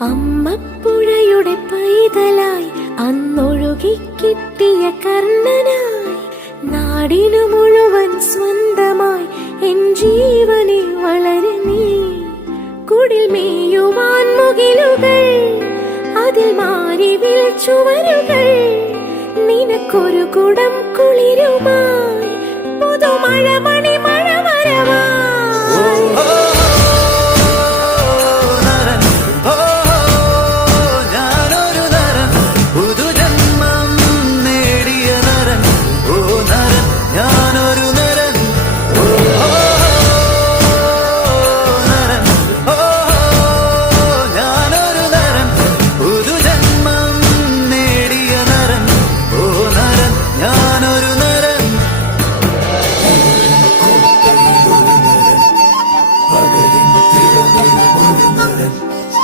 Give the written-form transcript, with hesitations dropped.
അമ്മപ്പുഴയുടെ പൈതലായി അന്നൊഴുകിക്കിട്ടിയ കർണനായി നാടിനു മുഴുവൻ സ്വന്തമായി എൻ ജീവനെ വളരെ നീ. കുടിൽ മേയുവാൻ മുകിലുകൾ, അതിൽ മാരിവിൽ ചുവരുകൾ, നിനക്കൊരു കുടം കുളിരുമായി പുതുമഴമണി